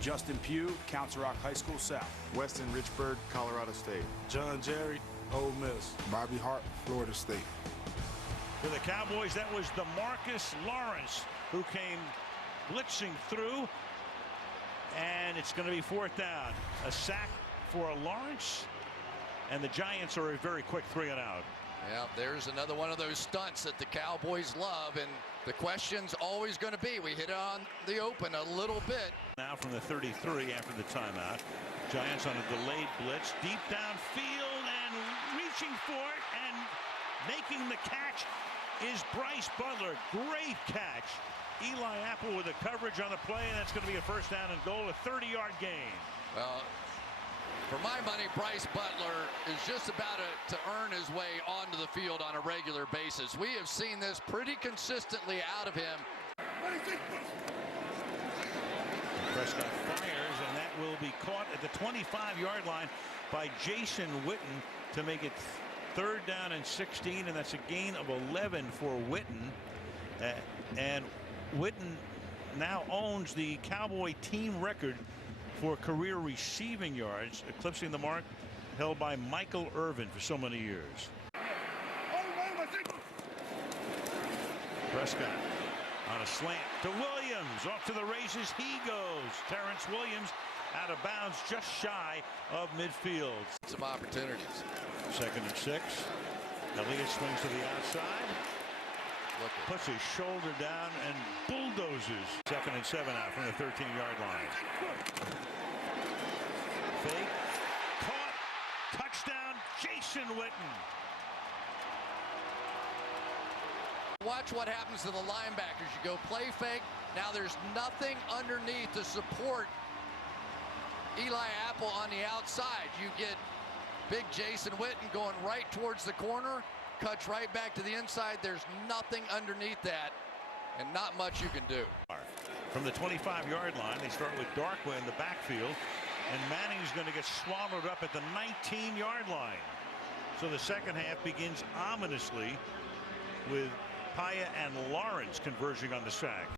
Justin Pugh, Council Rock High School South. Weston Richburg, Colorado State. John Jerry, Ole Miss. Bobby Hart, Florida State. For the Cowboys, that was DeMarcus Lawrence who came blitzing through, and it's going to be 4th down. A sack for Lawrence, and the Giants are a very quick 3-and-out. Yeah, there's another one of those stunts that the Cowboys love, and the question's always going to be, we hit it on the open a little bit. Now from the 33 after the timeout. Giants on a delayed blitz, deep downfield, and reaching for it, and making the catch is Bryce Butler. Great catch. Eli Apple with the coverage on the play, and that's going to be a 1st down and goal, a 30-yard gain. Well, for my money, Bryce Butler is just about to earn his way onto the field on a regular basis. We have seen this pretty consistently out of him. Prescott fires, and that will be caught at the 25-yard line by Jason Witten to make it 3rd down and 16, and that's a gain of 11 for Witten. And Witten now owns the Cowboy team record for career receiving yards, eclipsing the mark held by Michael Irvin for so many years. Prescott on a slant to Williams. Off to the races he goes. Terrence Williams out of bounds just shy of midfield. Some opportunities. 2nd and 6. Elliott swings to the outside. Puts his shoulder down and bulldozes. 2nd and 7 out from the 13-yard line. Fake. Caught. Touchdown, Jason Witten. Watch what happens to the linebackers. You go play fake. Now there's nothing underneath to support Eli Apple on the outside. You get big Jason Witten going right towards the corner. Cuts right back to the inside. There's nothing underneath that, and not much you can do. From the 25-yard line, they start with Darkwa in the backfield, and Manning's going to get swallowed up at the 19-yard line. So the second half begins ominously with Paya and Lawrence converging on the sack.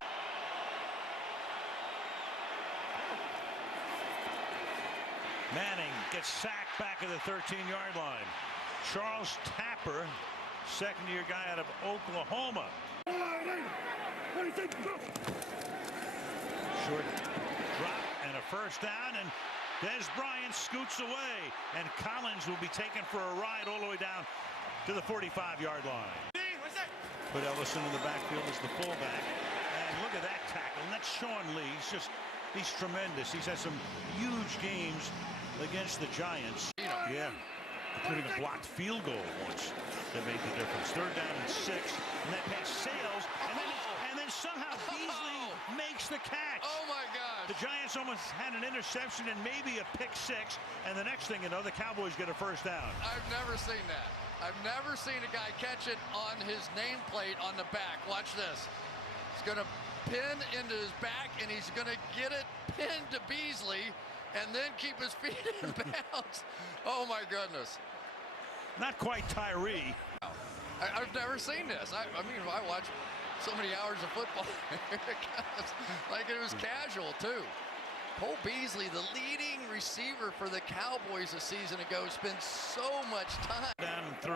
Manning gets sacked back at the 13-yard line. Charles Tapper, second-year guy out of Oklahoma. Short drop and a 1st down, and Des Bryant scoots away, and Collins will be taken for a ride all the way down to the 45-yard line. Put Ellison in the backfield as the fullback, and look at that tackle. And that's Sean Lee. He's tremendous. He's had some huge games against the Giants. Yeah, including a blocked field goal once that made the difference. 3rd down and 6, and that pass sails, and then somehow Beasley makes the catch. Oh my gosh! The Giants almost had an interception and maybe a pick 6, and the next thing you know, the Cowboys get a 1st down. I've never seen that. I've never seen a guy catch it on his nameplate on the back. Watch this. He's going to pin into his back, and he's going to get it pinned to Beasley, and then keep his feet in bounds. Oh my goodness. Not quite Tyree. I've never seen this. I mean, I watch so many hours of football. Like it was casual too. Cole Beasley, the leading receiver for the Cowboys a season ago, spent so much time. Down 3.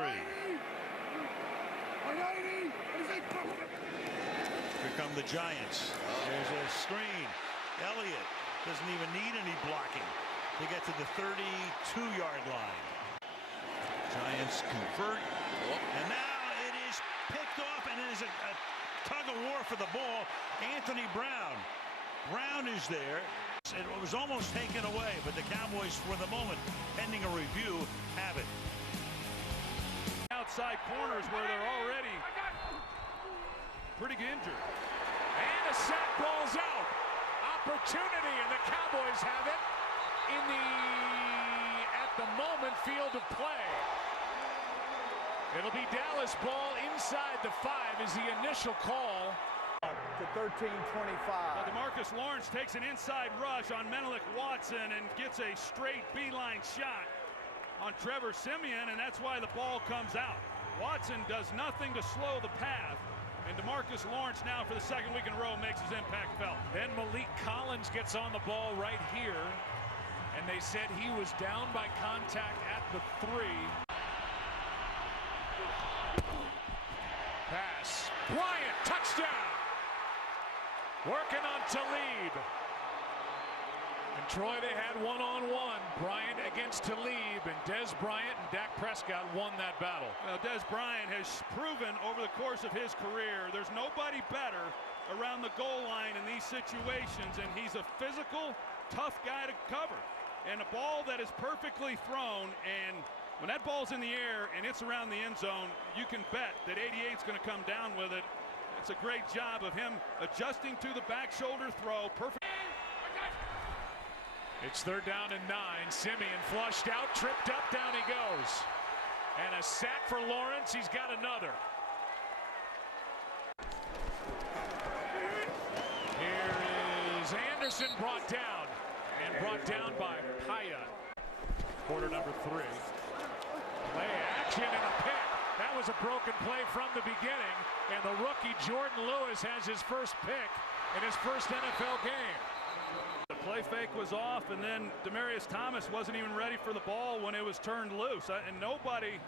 Here come the Giants. There's a screen. Elliott doesn't even need any blocking to get to the 32-yard line. Giants convert, and now it is picked off, and it is a tug of war for the ball. Anthony Brown. Brown is there. It was almost taken away, but the Cowboys, for the moment, pending a review, have it. Outside corners where they're already pretty injured. And a sack, ball's out. Opportunity, and the Cowboys have it in at the moment, field of play. It'll be Dallas ball inside the 5 is the initial call. To 13-25. DeMarcus Lawrence takes an inside rush on Menelik Watson and gets a straight beeline shot on Trevor Siemian, and that's why the ball comes out. Watson does nothing to slow the path And DeMarcus Lawrence now for the second week in a row makes his impact felt. Then Malik Collins gets on the ball right here. And they said he was down by contact at the 3. Pass. Bryant, touchdown. Working on Talib. And Troy, they had one-on-one. Bryant against Talib, and Dez Bryant and Dak Prescott won that battle. Well, Dez Bryant has proven over the course of his career there's nobody better around the goal line in these situations, and he's a physical, tough guy to cover. And a ball that is perfectly thrown, and when that ball's in the air and it's around the end zone, you can bet that 88's going to come down with it. It's a great job of him adjusting to the back shoulder throw. Perfect. It's 3rd down and 9. Simeon flushed out, tripped up, down he goes. And a sack for Lawrence. He's got another. Here is Anderson brought down. And brought down by Paya. Quarter number 3. Play action and a pick. That was a broken play from the beginning. And the rookie Jourdan Lewis has his first pick in his first NFL game. The play fake was off, and then Demaryius Thomas wasn't even ready for the ball when it was turned loose. And nobody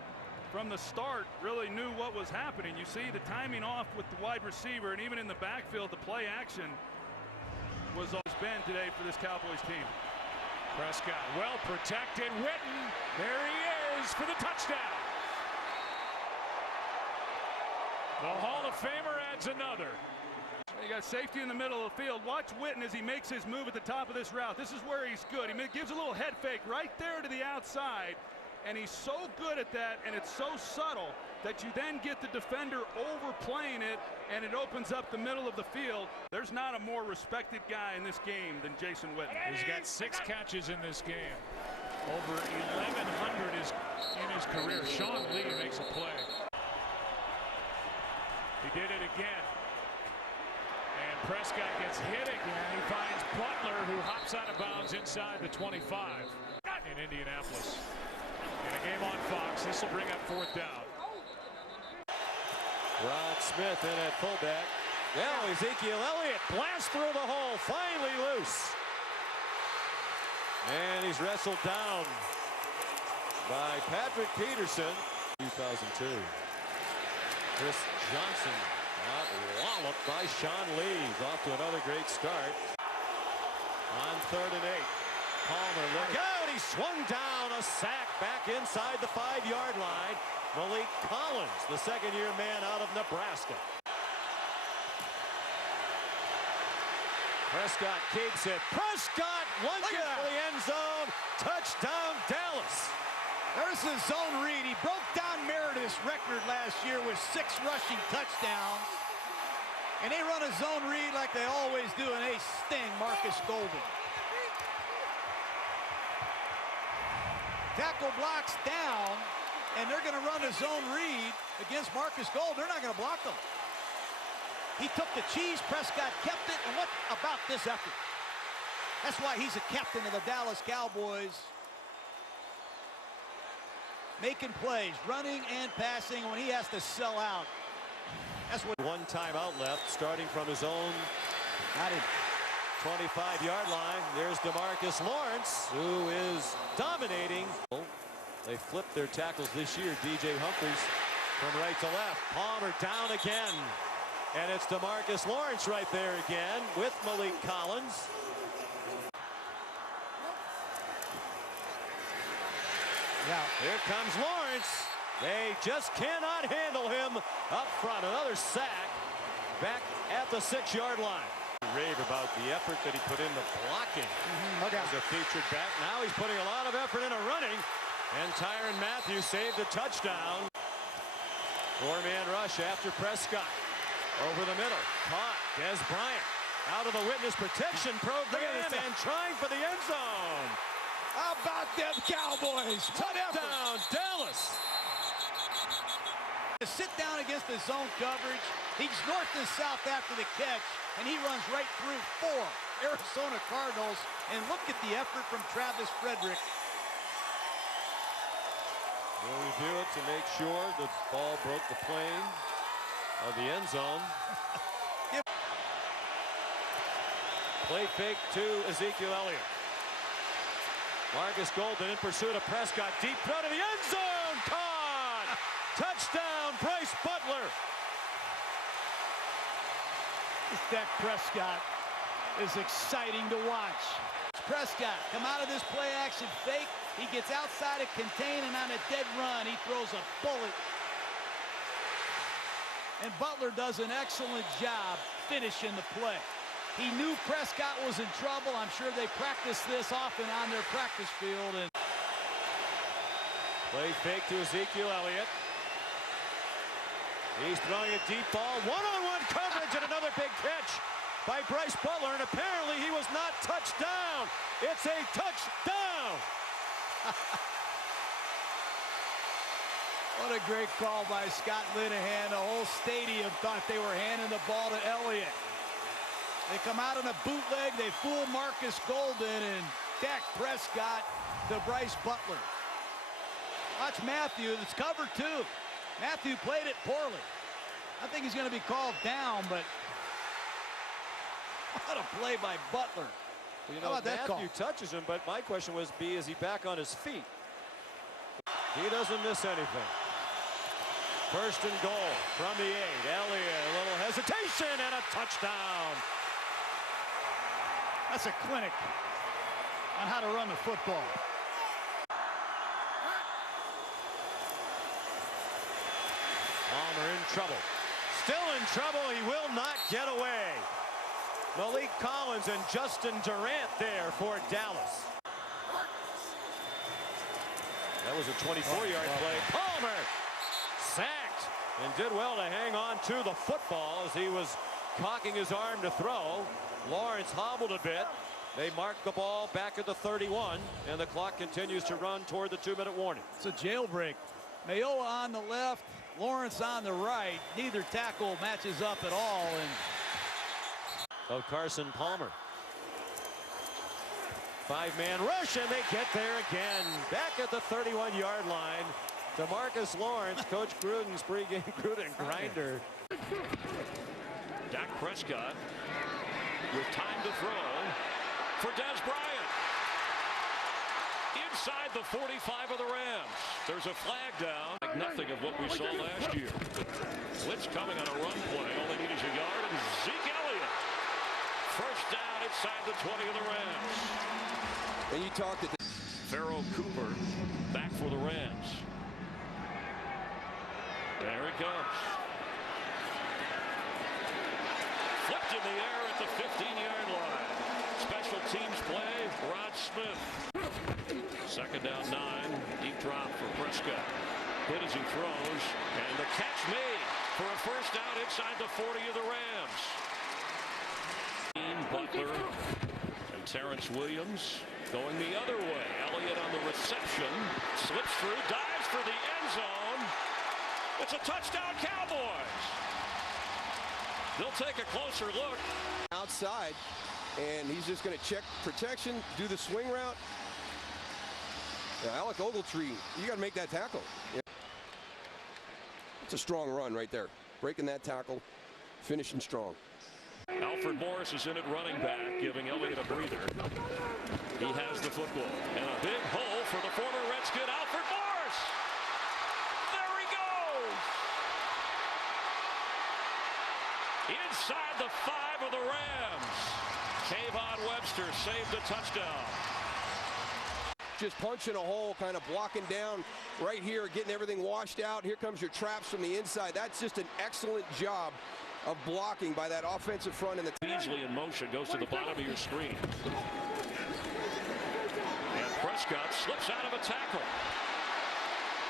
from the start really knew what was happening. You see the timing off with the wide receiver, and even in the backfield, the play action was always been today for this Cowboys team. Prescott well protected. Witten, there he is for the touchdown. The Hall of Famer adds another. You got safety in the middle of the field. Watch Witten as he makes his move at the top of this route. This is where he's good. He gives a little head fake right there to the outside, and he's so good at that, and it's so subtle that you then get the defender overplaying it, and it opens up the middle of the field. There's not a more respected guy in this game than Jason Witten. He's got 6 catches in this game. Over 1,100 is in his career. Sean Lee makes a play. He did it again. And Prescott gets hit again. He finds Butler, who hops out of bounds inside the 25 in Indianapolis. In a game on Fox, this will bring up 4th down. Ryan Smith in at fullback. Now Ezekiel Elliott blasts through the hole, finally loose. And he's wrestled down by Patrick Peterson. 2002. Chris Johnson got walloped by Sean Lee. He's off to another great start. On 3rd and 8. Palmer look out. He swung down, a sack back inside the 5-yard line. Malik Collins, the second-year man out of Nebraska. Prescott keeps it. Prescott lunges for the end zone. Touchdown, Dallas. There's his zone read. He broke down Meredith's record last year with 6 rushing touchdowns. And they run a zone read like they always do, and they sting Marcus Golden. Tackle blocks down, and they're going to run a zone read against Marcus Golden. They're not going to block him. He took the cheese. Prescott kept it. And what about this effort? That's why he's a captain of the Dallas Cowboys. Making plays, running and passing when he has to sell out. That's what. 1 timeout left, starting from his own 25-yard line. There's DeMarcus Lawrence, who is dominating. They flipped their tackles this year. DJ Humphries from right to left. Palmer down again. And it's DeMarcus Lawrence right there again with Malik Collins. Yeah. Here comes Lawrence. They just cannot handle him up front. Another sack back at the 6-yard line. Rave about the effort that he put in the blocking. As a featured back. Now he's putting a lot of effort into running. And Tyron Matthews saved a touchdown. 4-man rush after Prescott. Over the middle. Caught. Dez Bryant out of the witness protection program and trying for the end zone. How about them Cowboys? Touchdown, Dallas. To sit down against the zone coverage, he's north and south after the catch, and he runs right through 4 Arizona Cardinals. And look at the effort from Travis Frederick. Will review it to make sure the ball broke the plane. of the end zone. Play fake to Ezekiel Elliott. Marcus Golden in pursuit of Prescott. Deep throw to the end zone. Caught! Touchdown, Bryce Butler. This Dak Prescott is exciting to watch. Prescott come out of this play action fake. He gets outside of contain, and on a dead run, he throws a bullet. And Butler does an excellent job finishing the play. He knew Prescott was in trouble. I'm sure they practiced this often on their practice field. And play fake to Ezekiel Elliott. He's throwing a deep ball. One-on-one coverage and another big catch by Bryce Butler. And apparently he was not touched down. It's a touchdown. What a great call by Scott Linehan. The whole stadium thought they were handing the ball to Elliott. They come out in a bootleg. They fool Marcus Golden and Dak Prescott to Bryce Butler. Watch Matthew. It's covered too. Matthew played it poorly. I think he's going to be called down, but what a play by Butler. Well, you How know, about that Matthew call? touches him, but my question was, is he back on his feet? He doesn't miss anything. First and goal from the 8. Elliott, a little hesitation and a touchdown. That's a clinic on how to run the football. Palmer in trouble. Still in trouble. He will not get away. Malik Collins and Justin Durant there for Dallas. That was a 24-yard play. Palmer sacked and did well to hang on to the football as he was cocking his arm to throw. Lawrence hobbled a bit. They mark the ball back at the 31, and the clock continues to run toward the 2-minute warning. It's a jailbreak. Mayowa on the left, Lawrence on the right. Neither tackle matches up at all. Of Carson Palmer. 5-man rush, and they get there again. Back at the 31-yard line. DeMarcus Lawrence, Coach Gruden's pregame Gruden grinder. Dak Prescott with time to throw for Dez Bryant. Inside the 45 of the Rams. There's a flag down. Like nothing of what we saw last year. Blitz coming on a run play. All they need is a yard, and Zeke Elliott. First down inside the 20 of the Rams. And you talked at Pharaoh Cooper back for the Rams. There it comes. Flipped in the air at the 15-yard line. Special teams play, Rod Smith. Second down 9. Deep drop for Prescott. Hit as he throws. And the catch made for a first down inside the 40 of the Rams. Butler and Terrence Williams going the other way. Elliott on the reception. Slips through, dives for the end zone. It's a touchdown, Cowboys. They'll take a closer look. Outside, and he's just going to check protection, do the swing route. Yeah, Alec Ogletree, you got to make that tackle. Yeah. It's a strong run right there. Breaking that tackle, finishing strong. Alfred Morris is in at running back, giving Elliott a breather. He has the football. And a big hole for the former Redskin, Alfred Morris. There he goes. Inside the 5 of the Rams. Kayvon Webster saved a touchdown. Just punching a hole, kind of blocking down right here, getting everything washed out. Here comes your traps from the inside. That's just an excellent job of blocking by that offensive front. And Beasley in motion goes to the bottom of your screen. And Prescott slips out of a tackle.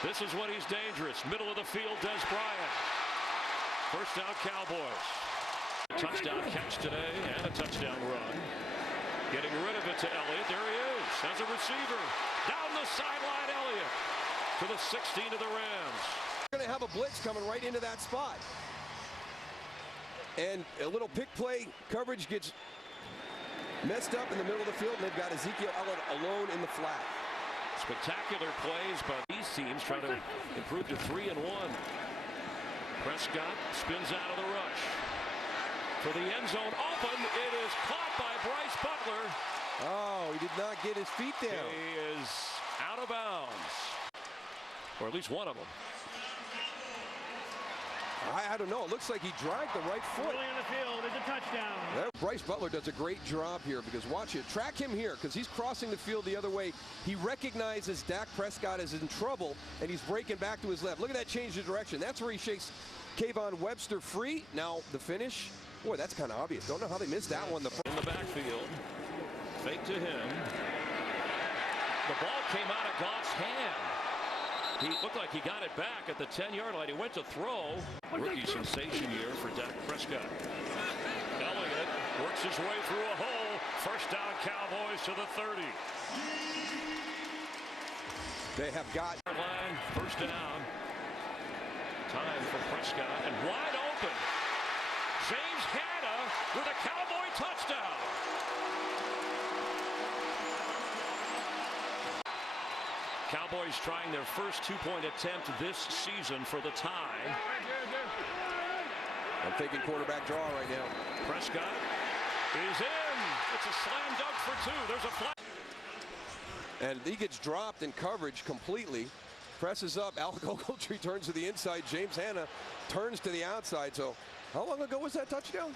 This is when he's dangerous. Middle of the field, Dez Bryant. First down, Cowboys. A touchdown catch today and a touchdown run. Getting rid of it to Elliott. There he is as a receiver. Down the sideline, Elliott to the 16 of the Rams. They're going to have a blitz coming right into that spot. And a little pick play coverage gets messed up in the middle of the field, and they've got Ezekiel Elliott alone in the flat. Spectacular plays by these teams trying to improve to 3-1. Prescott spins out of the rush. For the end zone open, it is caught by Bryce Butler. Oh, he did not get his feet down. He is out of bounds. Or at least one of them. I don't know. It looks like he dragged the right foot. Early in the field is a touchdown. Bryce Butler does a great job here because watch it. Track him here because he's crossing the field the other way. He recognizes Dak Prescott is in trouble and he's breaking back to his left. Look at that change of direction. That's where he shakes Kayvon Webster free. Now the finish. Boy, that's kind of obvious. Don't know how they missed that one. In the backfield. Fake to him. The ball came out of Goff's hand. He looked like he got it back at the 10-yard line. He went to throw. Rookie sensation year for Dak Prescott. Elliott works his way through a hole. First down, Cowboys to the 30. They have got line. First down. Time for Prescott and wide open. James Hanna with a Cowboy touchdown. Cowboys trying their first two-point attempt this season for the tie. I'm thinking quarterback draw right now. Prescott is in. It's a slam dunk for two. There's a flag. And he gets dropped in coverage completely. Presses up. Alec Ogletree turns to the inside. James Hanna turns to the outside. So how long ago was that touchdown?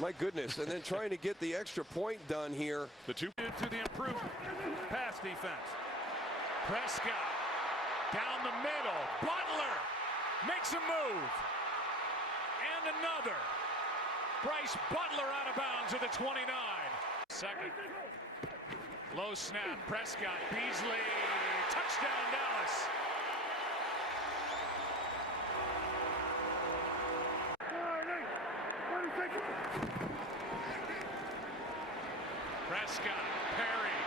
My goodness. And then trying to get the extra point done here. The two to the improved pass defense. Prescott down the middle. Butler makes a move. And another. Bryce Butler out of bounds at the 29. Second. Low snap. Prescott. Beasley. Touchdown Dallas. Prescott. Perry.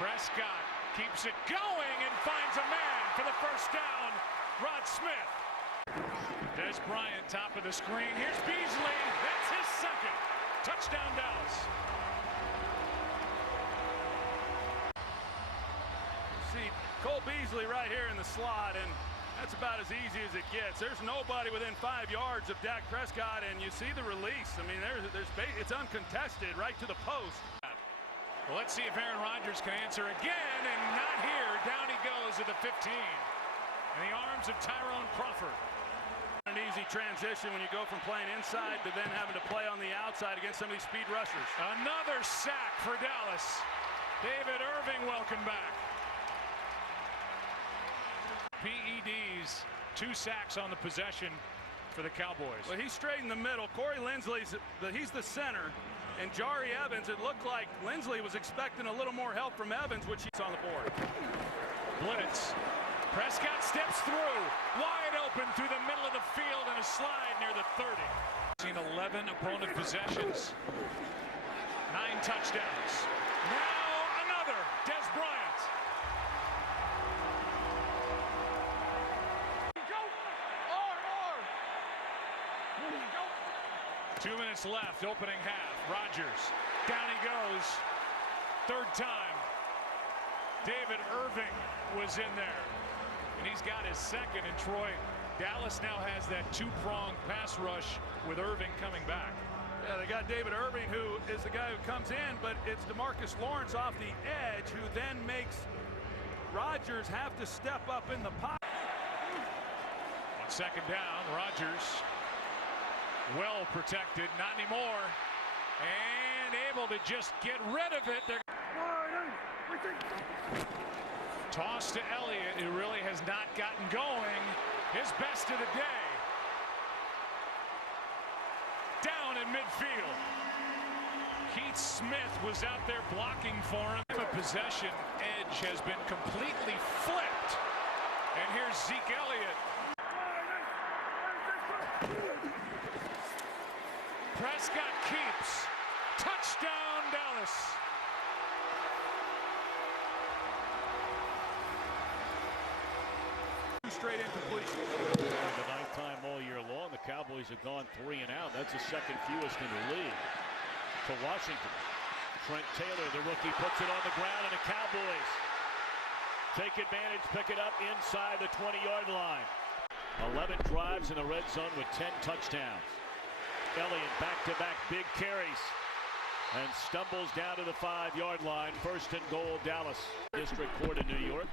Prescott keeps it going and finds a man for the first down. Rod Smith. Des Bryant top of the screen. Here's Beasley. That's his second. Touchdown Dallas. See Cole Beasley right here in the slot, and that's about as easy as it gets. There's nobody within 5 yards of Dak Prescott, and you see the release. I mean, it's uncontested right to the post. Well, let's see if Aaron Rodgers can answer again, and not here. Down he goes at the 15. In the arms of Tyrone Crawford. An easy transition when you go from playing inside to then having to play on the outside against some of these speed rushers. Another sack for Dallas. David Irving, welcome back. PEDs, 2 sacks on the possession for the Cowboys. Well, he's straight in the middle. Corey Lindsley's he's the center. And Jari Evans, it looked like Lindsley was expecting a little more help from Evans, which he's on the board. Blitz. Prescott steps through. Wide open through the middle of the field and a slide near the 30. Seen 11 opponent possessions. 9 touchdowns. Now another. Des Bryant. 2 minutes left, opening half. Rodgers, down he goes. Third time. David Irving was in there. And he's got his second in Troy. Dallas now has that 2-pronged pass rush with Irving coming back. Yeah, they got David Irving, who is the guy who comes in, but it's DeMarcus Lawrence off the edge, who then makes Rodgers have to step up in the pocket. On second down, Rodgers well protected, not anymore, and able to just get rid of it. Toss to Elliott, who really has not gotten going. His best of the day. Down in midfield. Keith Smith was out there blocking for him. The possession edge has been completely flipped. And here's Zeke Elliott. Prescott keeps. Touchdown, Dallas. Straight incompletion. The 9th time all year long, the Cowboys have gone 3 and out. That's the second fewest in the league for Washington. Trent Taylor, the rookie, puts it on the ground, and the Cowboys take advantage, pick it up inside the 20-yard line. 11 drives in the red zone with 10 touchdowns. Elliott back-to-back big carries and stumbles down to the 5-yard line. First and goal, Dallas. District Court in New York.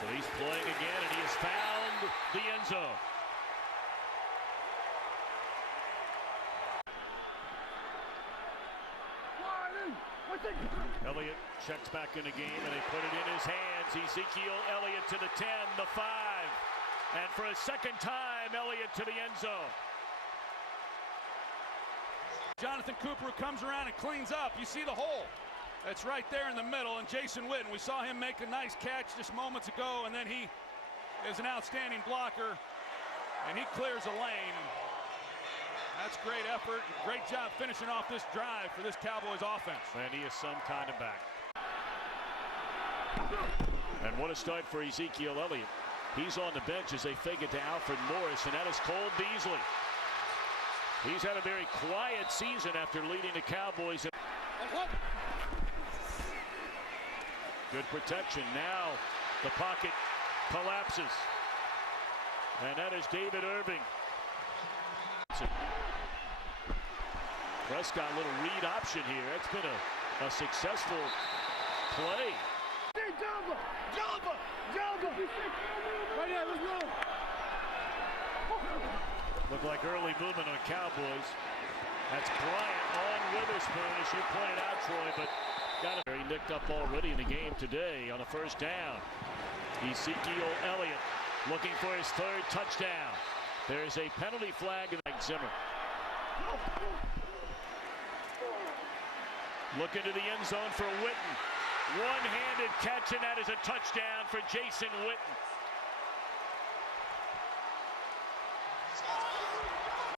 So he's playing again, and he has found the end zone. Elliott checks back in the game, and they put it in his hands. Ezekiel Elliott to the 10, the 5. And for a second time, Elliott to the end zone. Jonathan Cooper comes around and cleans up. You see the hole. That's right there in the middle. And Jason Witten, we saw him make a nice catch just moments ago, and then he is an outstanding blocker, and he clears a lane. That's great effort. Great job finishing off this drive for this Cowboys offense. And he is some kind of back. And what a start for Ezekiel Elliott. He's on the bench as they fake it to Alfred Morris, and that is Cole Beasley. He's had a very quiet season after leading the Cowboys. Good protection. Now the pocket collapses. And that is David Irving. Prescott, a little read option here. It's been a successful play. Right here, let's go. Looked like early movement on the Cowboys. That's Bryant on Witherspoon, as you pointed out, Troy, but got it. He nicked up already in the game today on a first down. Ezekiel Elliott looking for his 3rd touchdown. There's a penalty flag in Zimmer. Looking to the end zone for Witten. One-handed catch, and that is a touchdown for Jason Witten.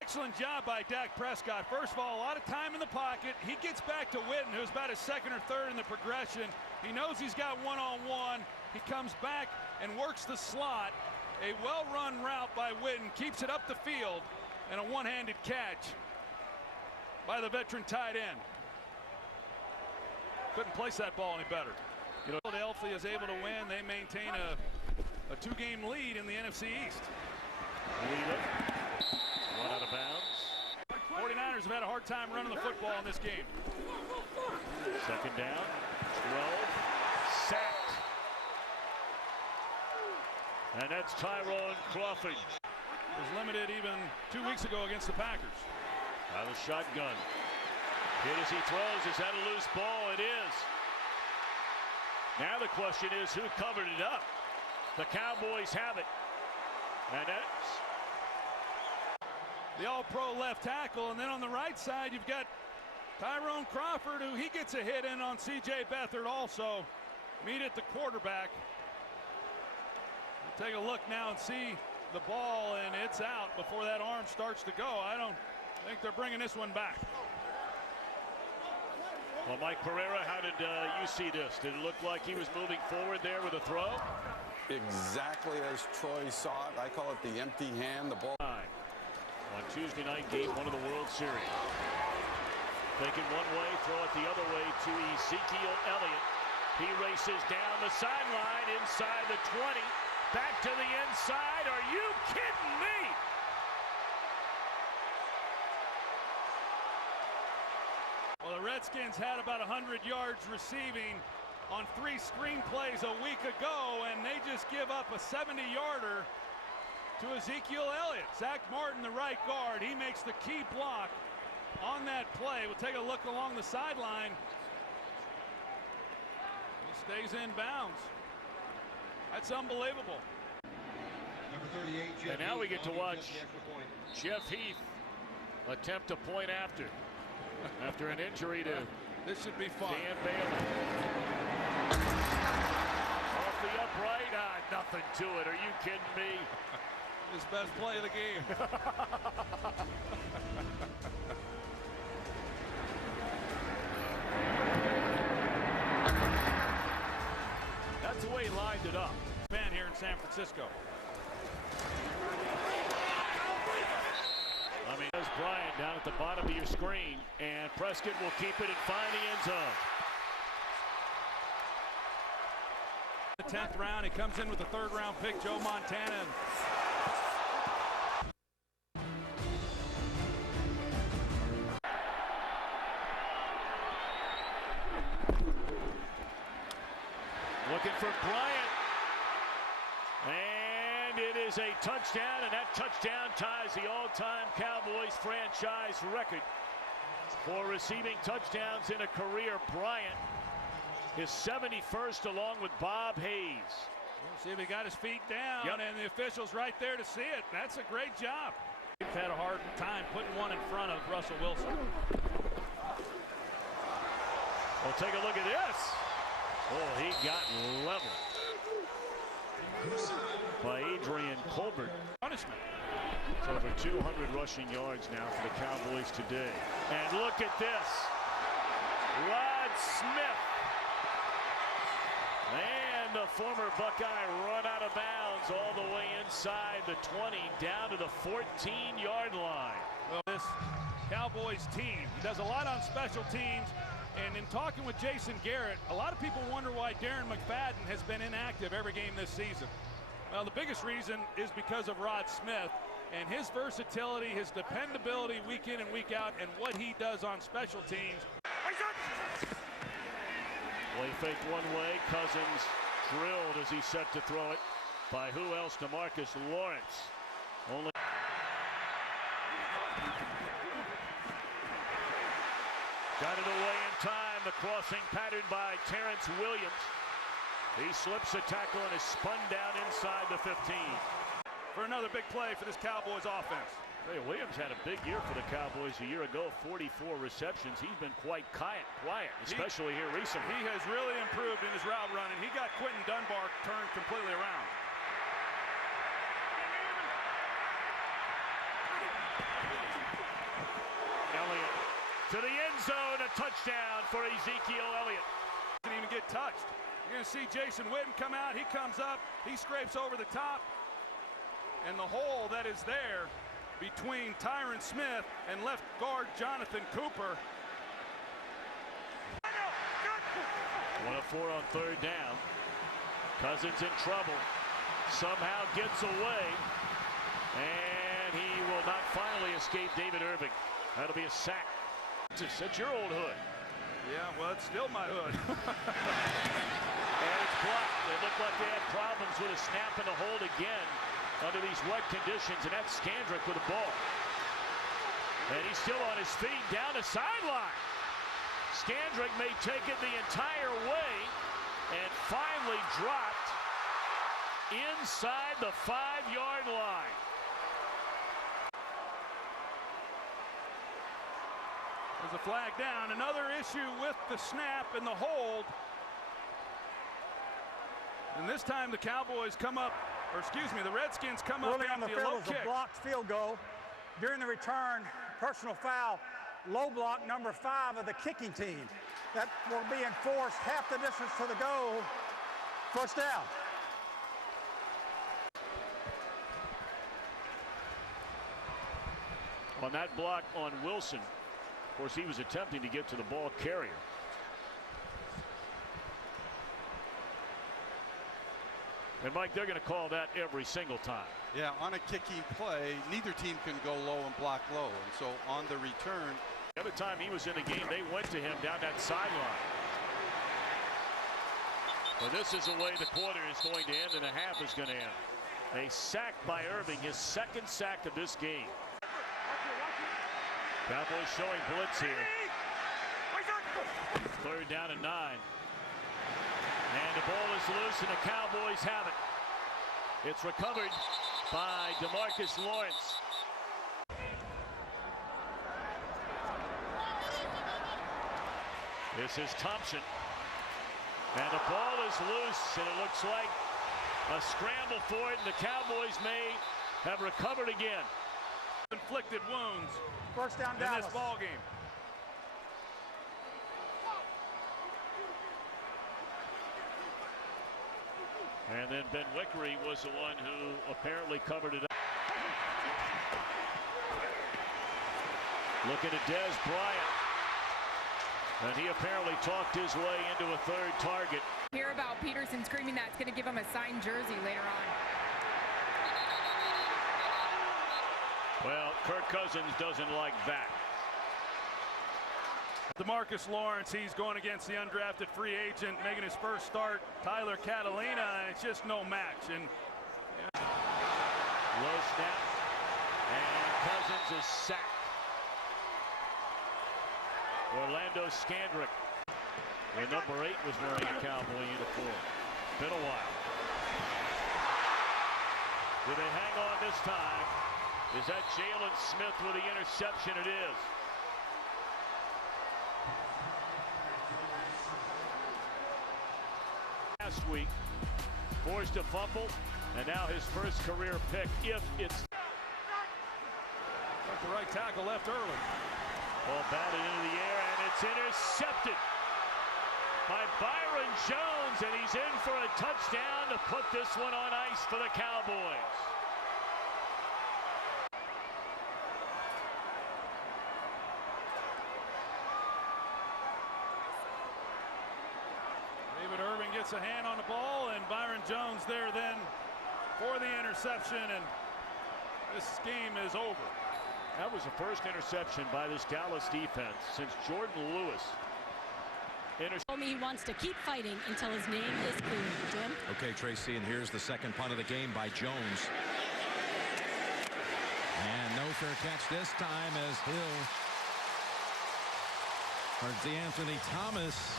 Excellent job by Dak Prescott. First of all, a lot of time in the pocket. He gets back to Witten, who's about his 2nd or 3rd in the progression. He knows he's got one-on-one. He comes back and works the slot. A well-run route by Witten, keeps it up the field, and a one-handed catch by the veteran tight end. Couldn't place that ball any better. You know, Philadelphia is able to win. They maintain a 2-game lead in the NFC East. One out of bounds. 49ers have had a hard time running the football in this game. Second down, 12, sacked. And that's Tyron Crawford. Was limited even 2 weeks ago against the Packers. Out of the shotgun. Hit as he throws. Is that a loose ball? It is. Now the question is, who covered it up? The Cowboys have it. And that's the all-pro left tackle. And then on the right side, you've got Tyron Crawford, who he gets a hit in on C.J. Beathard also. Meet at the quarterback. We'll take a look now and see the ball, and it's out before that arm starts to go. I don't think they're bringing this one back. Well, Mike Pereira, how did you see this? Did it look like he was moving forward there with a throw? Exactly as Troy saw it. I call it the empty hand. The ball. On Tuesday night, game 1 of the World Series. Taking one way, throw it the other way to Ezekiel Elliott. He races down the sideline inside the 20. Back to the inside. Are you kidding me? Well, the Redskins had about 100 yards receiving on 3 screen plays a week ago, and they just give up a 70-yarder to Ezekiel Elliott. Zach Martin, the right guard, he makes the key block on that play. We'll take a look along the sideline. He stays in bounds. That's unbelievable. And now we get to watch Jeff Heath attempt a point after an injury to this should be fun. Dan Bailey. Off the upright, nothing to it. Are you kidding me? His best play of the game. That's the way he lined it up. Fan here in San Francisco. I mean, there's Bryant down at the bottom of your screen, and Prescott will keep it and find the end zone. The 10th round, he comes in with the 3rd round pick, Joe Montana. Looking for Bryant. And it is a touchdown, and that touchdown ties the all-time Cowboys franchise record for receiving touchdowns in a career. Bryant, his 71st, along with Bob Hayes. See if he got his feet down, and the official's right there to see it. That's a great job. He's had a hard time putting one in front of Russell Wilson. Well, take a look at this. Oh, he got leveled by Adrian Colbert. Punishment. It's over 200 rushing yards now for the Cowboys today. And look at this. Rod Smith. And the former Buckeye run out of bounds all the way inside the 20 down to the 14-yard line. Well, this Cowboys team, he does a lot on special teams. And in talking with Jason Garrett, a lot of people wonder why Darren McFadden has been inactive every game this season. Well, the biggest reason is because of Rod Smith and his versatility, his dependability week in and week out, and what he does on special teams. Play faked one way. Cousins drilled as he set to throw it by who else? DeMarcus Lawrence. Only. Got it away in time. The crossing patterned by Terrence Williams. He slips a tackle and is spun down inside the 15. For another big play for this Cowboys offense. Hey, Williams had a big year for the Cowboys a year ago, 44 receptions. He's been quite quiet, especially here recently. He has really improved in his route running. He got Quentin Dunbar turned completely around. Elliott to the end zone, a touchdown for Ezekiel Elliott. Didn't even get touched. You're going to see Jason Witten come out. He comes up. He scrapes over the top. And the hole that is there between Tyron Smith and left guard Jonathan Cooper. 1 of 4 on third down. Cousins in trouble. Somehow gets away. And he will not finally escape David Irving. That'll be a sack. That's your old hood. Yeah, well, it's still my hood. And it's blocked. It looked like they had problems with a snap and a hold again under these wet conditions, and that's Scandrick with the ball. And he's still on his feet down the sideline. Scandrick may take it the entire way and finally dropped inside the 5-yard line. There's a flag down. Another issue with the snap and the hold. And this time the Cowboys come up, or excuse me, the Redskins come up on the after a low field was kick. a blocked field goal. During the return, personal foul, low block number 5 of the kicking team. That will be enforced half the distance to the goal. First down. On that block on Wilson, of course, he was attempting to get to the ball carrier. And Mike, they're going to call that every single time. Yeah, on a kicking play, neither team can go low and block low. And so on the return. The other time he was in the game, they went to him down that sideline. But this is the way the quarter is going to end and the half is going to end. A sack by Irving, his second sack of this game. Cowboys showing blitz here. Third down and 9. And the ball is loose and the Cowboys have it. It's recovered by DeMarcus Lawrence. This is Thompson. And the ball is loose, and it looks like a scramble for it, and the Cowboys may have recovered again. Inflicted wounds. First down, in Dallas. this ball game. And then Ben Wickery was the one who apparently covered it up. Looking at Des Bryant. And he apparently talked his way into a third target. Hear about Peterson screaming that it's going to give him a signed jersey later on. Well, Kirk Cousins doesn't like that. DeMarcus Lawrence, he's going against the undrafted free agent, making his first start, Tyler Catalina, and it's just no match. And low snap, and Cousins is sacked. Orlando Scandrick, where number 8 was wearing a Cowboy uniform. Been a while. Do they hang on this time? Is that Jourdan Smith with the interception? It is. Last week, forced a fumble, and now his first career pick, if it's... Got the right tackle left early. Ball batted into the air, and it's intercepted by Byron Jones, and he's in for a touchdown to put this one on ice for the Cowboys. David Irving gets a hand on the ball, and Byron Jones there then for the interception, and this game is over. That was the first interception by this Dallas defense since Jourdan Lewis. Told me he wants to keep fighting until his name is clear. Jim? Okay, Tracy, and here's the second punt of the game by Jones. And no fair catch this time as Hill, or DeAnthony Thomas.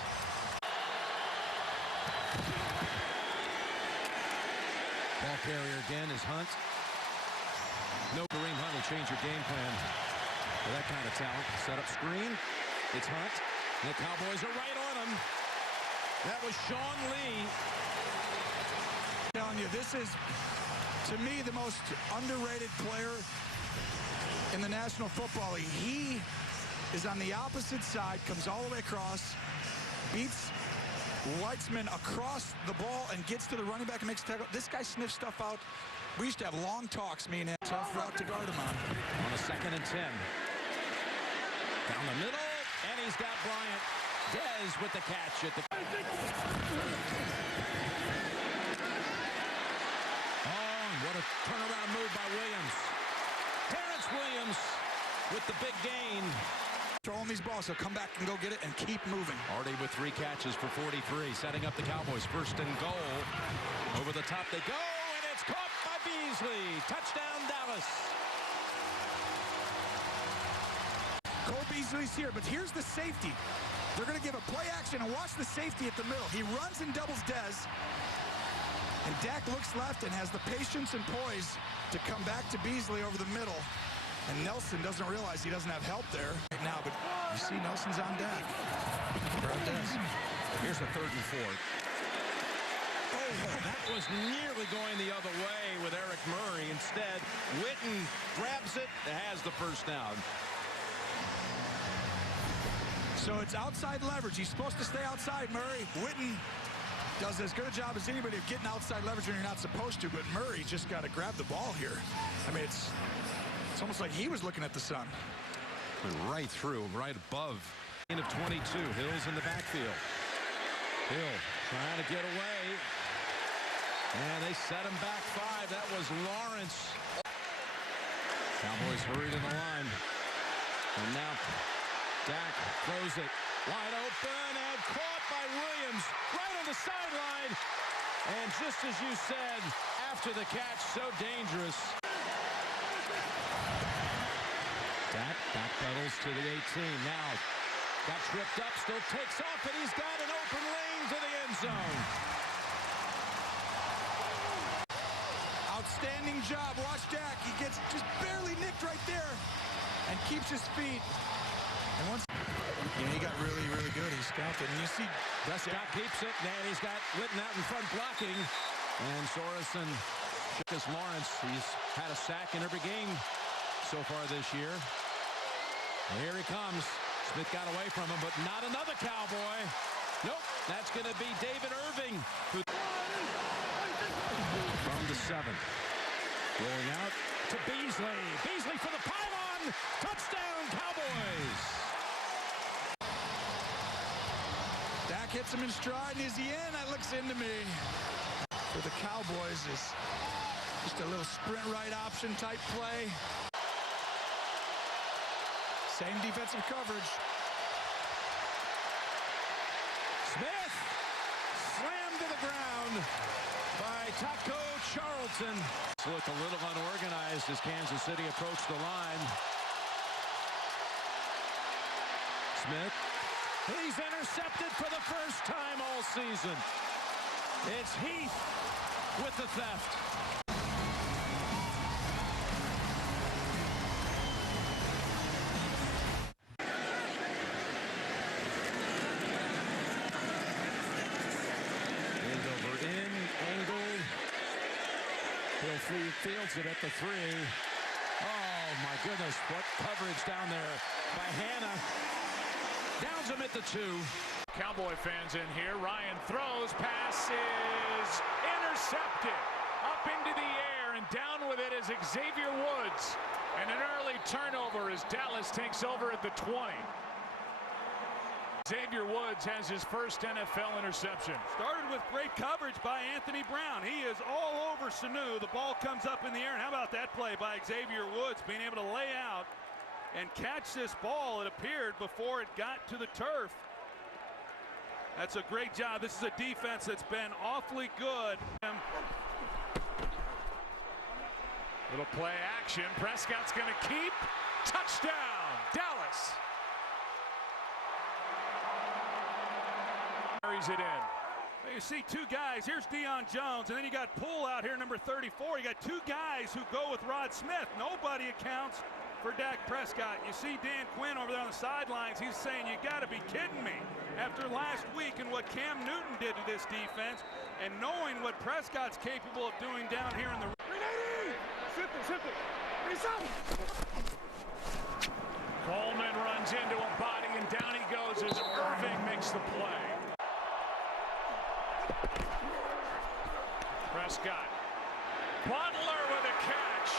Ball carrier again is Hunt. No, Kareem Hunt will change your game plan for that kind of talent. Set up screen. It's Hunt. And the Cowboys are right on him. That was Sean Lee. I'm telling you, this is, to me, the most underrated player in the National Football League. He is on the opposite side, comes all the way across, beats Weitzman across the ball and gets to the running back and makes a tackle. This guy sniffs stuff out. We used to have long talks, me and him. Tough route to guard him on. On a 2nd and 10. Down the middle, and he's got Bryant. Dez with the catch at the... Oh, what a turnaround move by Williams. Terrence Williams with the big gain. Throwing these balls, he'll come back and go get it and keep moving. Already with 3 catches for 43, setting up the Cowboys. 1st and goal. Over the top they go, and it's caught by Beasley. Touchdown, Dallas. Cole Beasley's here, but here's the safety. They're going to give a play action and watch the safety at the middle. He runs and doubles Dez. And Dak looks left and has the patience and poise to come back to Beasley over the middle. And Nelson doesn't realize he doesn't have help there right now, but you see Nelson's on Dak. Here's a 3rd and 4. Oh, that was nearly going the other way with Eric Murray. Instead, Witten grabs it and has the first down. So it's outside leverage. He's supposed to stay outside, Murray. Witten does as good a job as anybody of getting outside leverage when you're not supposed to, but Murray just got to grab the ball here. I mean, it's almost like he was looking at the sun. Right through, right above. Of 22, Hill's in the backfield. Hill trying to get away. And they set him back 5. That was Lawrence. Cowboys hurried in the line. And now Dak throws it wide open and caught by Williams right on the sideline. And just as you said, after the catch, so dangerous. Dak backpedals to the 18. Now got tripped up, still takes off, and he's got an open lane to the end zone. Outstanding job. Watch Dak. He gets just barely nicked right there and keeps his feet. And once he got really, really good. He scouted. And you see Prescott keeps it, and he's got Witten out in front blocking. And Sorensen, because Lawrence, he's had a sack in every game so far this year. And here he comes. Smith got away from him, but not another Cowboy. Nope, that's going to be David Irving. From the 7. Rolling out to Beasley. Beasley for the pylon. Touchdown, Cowboys. Dak hits him in stride, and is he in? That looks into me. For the Cowboys is just a little sprint right option type play. Same defensive coverage. Taco Charlton. Looked a little unorganized as Kansas City approached the line. Smith. He's intercepted for the first time all season. It's Heath with the theft. Fields it at the 3. Oh, my goodness. What coverage down there by Hannah. Downs him at the 2. Cowboy fans in here. Ryan throws. Pass is intercepted. Up into the air and down with it is Xavier Woods. And an early turnover as Dallas takes over at the 20. Xavier Woods has his first NFL interception. Started with great coverage by Anthony Brown. He is all over Sanu. The ball comes up in the air. And how about that play by Xavier Woods, being able to lay out and catch this ball, it appeared, before it got to the turf. That's a great job. This is a defense that's been awfully good. Little play action. Prescott's going to keep. Touchdown, Dallas. Carries it in. You see two guys. Here's Deion Jones, and then you got Poole out here, number 34. You got two guys who go with Rod Smith. Nobody accounts for Dak Prescott. You see Dan Quinn over there on the sidelines. He's saying, you got to be kidding me. After last week and what Cam Newton did to this defense, and knowing what Prescott's capable of doing down here in the... Coleman runs into a body, and down he goes as Irving makes the play. Prescott. Butler with a catch.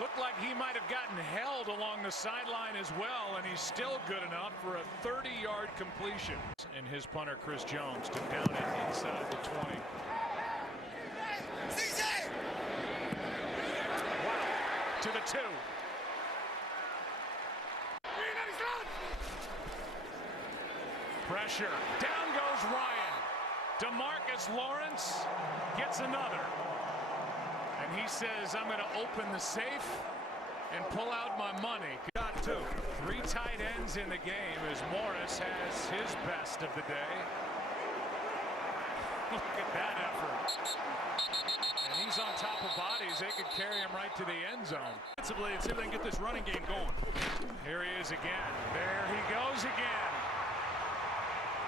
Looked like he might have gotten held along the sideline as well, and he's still good enough for a 30-yard completion. And his punter, Chris Jones, to down it inside the 20. Wow. To the 2. Pressure. Down goes Ryan. DeMarcus Lawrence gets another. And he says, I'm going to open the safe and pull out my money. Got 2. 3 tight ends in the game as Morris has his best of the day. Look at that effort. And he's on top of bodies. They could carry him right to the end zone. Defensively, and see if they can get this running game going. Here he is again. There he goes again.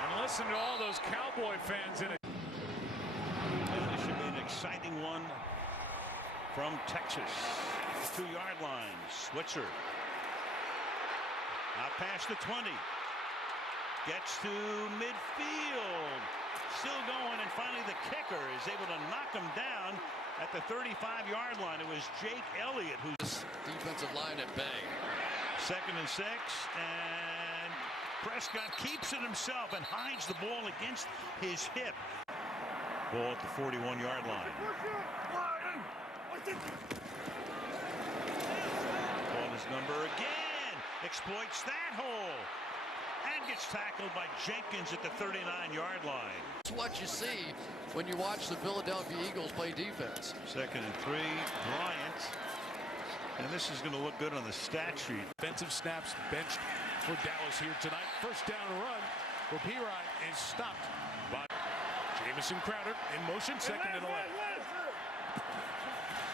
And listen to all those Cowboy fans in it. This should be an exciting one from Texas. 2-yard line. Switzer. Out past the 20. Gets to midfield. Still going, and finally the kicker is able to knock him down at the 35-yard line. It was Jake Elliott who's defensive line at bay. 2nd and 6, and Prescott keeps it himself and hides the ball against his hip. Ball at the 41-yard line. Ball is number again. Exploits that hole. And gets tackled by Jenkins at the 39-yard line. It's what you see when you watch the Philadelphia Eagles play defense. 2nd and 3, Bryant. And this is going to look good on the stat sheet. Defensive snaps benched for Dallas here tonight. First down run for P-Ryan is stopped by Jamison Crowder in motion, 2nd and 11.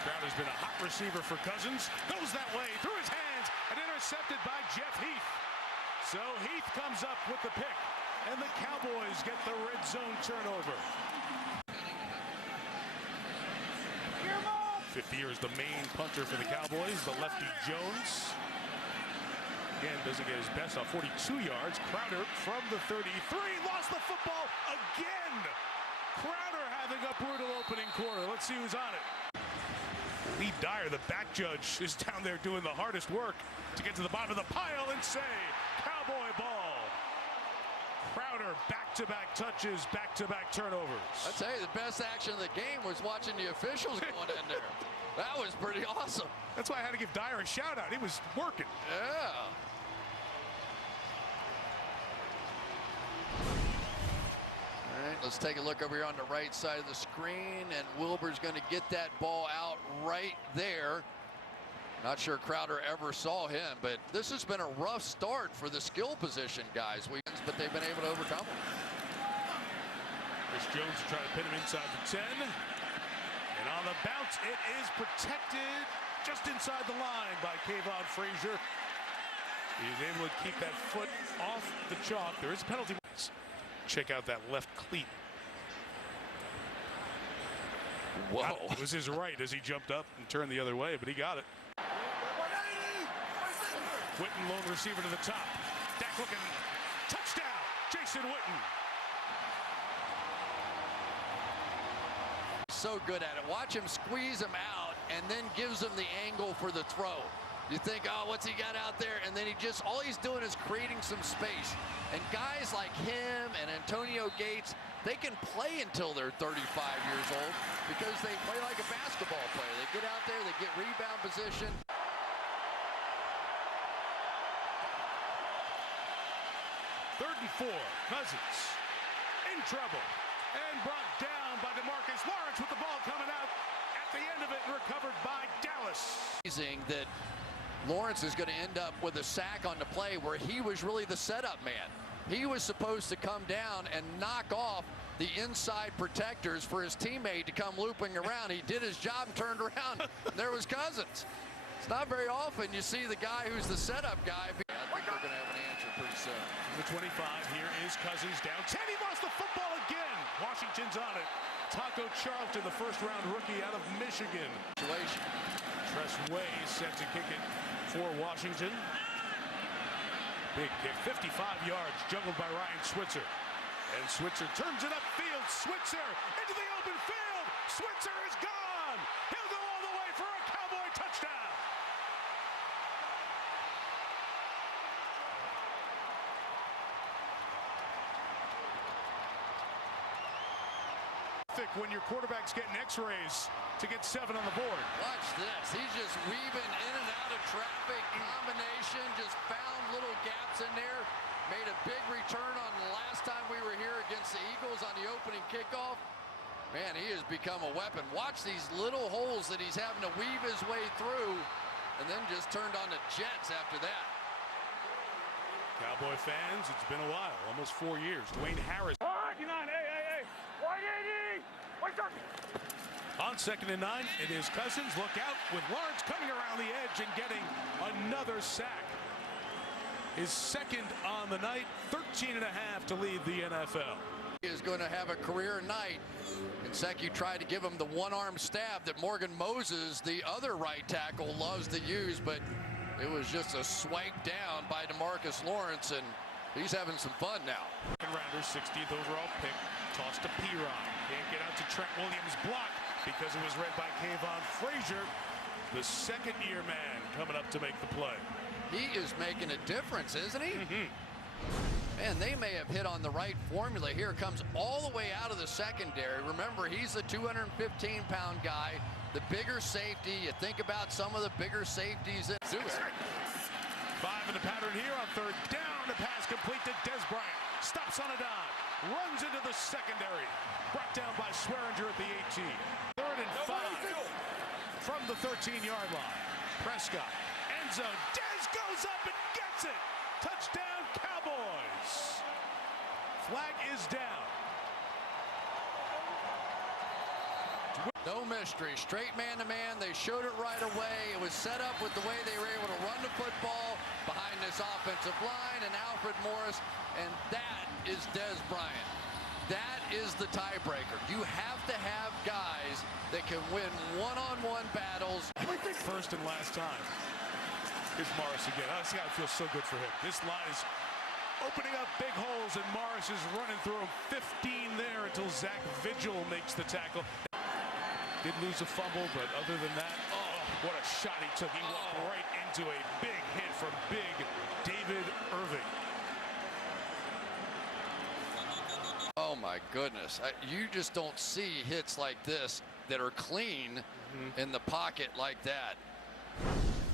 Crowder's been a hot receiver for Cousins. Goes that way through his hands and intercepted by Jeff Heath. So Heath comes up with the pick, and the Cowboys get the red zone turnover. 5th year is the main punter for the Cowboys, the lefty Jones. Again, doesn't get his best off 42 yards. Crowder from the 33, lost the football again. Crowder having a brutal opening quarter. Let's see who's on it. Lee Dyer, the back judge, is down there doing the hardest work to get to the bottom of the pile and say, Cowboy ball. Crowder, back-to-back touches, back-to-back turnovers. I tell you, the best action of the game was watching the officials going in there. That was pretty awesome. That's why I had to give Dyer a shout-out. He was working. Yeah. All right, Let's take a look over here on the right side of the screen, and Wilbur's going to get that ball out right there. Not sure Crowder ever saw him, but this has been a rough start for the skill position guys. But they've been able to overcome them. Chris Jones to try to pin him inside the 10. And on the bounce, it is protected just inside the line by Kayvon Frazier. He's able to keep that foot off the chalk. There is a penalty. Check out that left cleat. Whoa. It was his right as he jumped up and turned the other way, but he got it. Witten, lone receiver to the top. Dak looking. Touchdown, Jason Witten. So good at it. Watch him squeeze him out and then gives him the angle for the throw. You think, oh, what's he got out there? And then all he's doing is creating some space. And guys like him and Antonio Gates, they can play until they're 35 years old because they play like a basketball player. They get out there, they get rebound position. Third and 4, Cousins in trouble and brought down by DeMarcus Lawrence with the ball coming out at the end of it and recovered by Dallas. Amazing that Lawrence is going to end up with a sack on the play where he was really the setup man. He was supposed to come down and knock off the inside protectors for his teammate to come looping around. He did his job and turned around. And there was Cousins. It's not very often you see the guy who's the setup guy. I think they're going to have an answer pretty soon. The 25, here is Cousins down 10. He lost the football again. Washington's on it. Taco Charlton, the first-round rookie out of Michigan. Tress Way set to kick it for Washington. Big kick, 55 yards, juggled by Ryan Switzer. And Switzer turns it upfield. Switzer into the open field. Switzer is gone. He'll go all the way for a Cowboy touchdown. When your quarterback's getting x-rays to get 7 on the board. Watch this. He's just weaving in and out of traffic. Combination, just found little gaps in there. Made a big return on the last time we were here against the Eagles on the opening kickoff. Man, he has become a weapon. Watch these little holes that he's having to weave his way through, and then just turned on the Jets after that. Cowboy fans, it's been a while, almost 4 years. Dwayne Harris. 99, hey. 180. On 2nd and 9, it is Cousins. Look out with Lawrence coming around the edge and getting another sack. His second on the night, 13 and a half to lead the NFL. He is going to have a career night. And Secchi tried to give him the one-arm stab that Morgan Moses, the other right tackle, loves to use, but it was just a swipe down by DeMarcus Lawrence, and he's having some fun now. Rounder, 60th overall pick, tossed to Piron. Can't get out to Trent Williams, blocked because it was read by Kayvon Frazier, the second-year man coming up to make the play. He is making a difference, isn't he? Man, they may have hit on the right formula here. Comes all the way out of the secondary. Remember, he's a 215-pound guy, the bigger safety. You think about some of the bigger safeties that do it. 5 in the pattern here on 3rd down. The pass complete to Des Bryant. Stops on a dime. Runs into the secondary. Brought down by Swearinger at the 18. 3rd and 5 from the 13-yard line. Prescott. End zone. Des goes up and gets it. Touchdown, Cowboys. Flag is down. No mystery. Straight man-to-man. They showed it right away. It was set up with the way they were able to run the football behind this offensive line and Alfred Morris. And that is Des Bryant. That is the tiebreaker. You have to have guys that can win one-on-one battles. First and last time. Here's Morris again. Oh, this guy feels so good for him. This line is opening up big holes, and Morris is running through them. 15 there until Zach Vigil makes the tackle. Did lose a fumble, but other than that, oh, what a shot he took. He walked right into a big hit from big David Irving. Oh, my goodness. You just don't see hits like this that are clean in the pocket like that.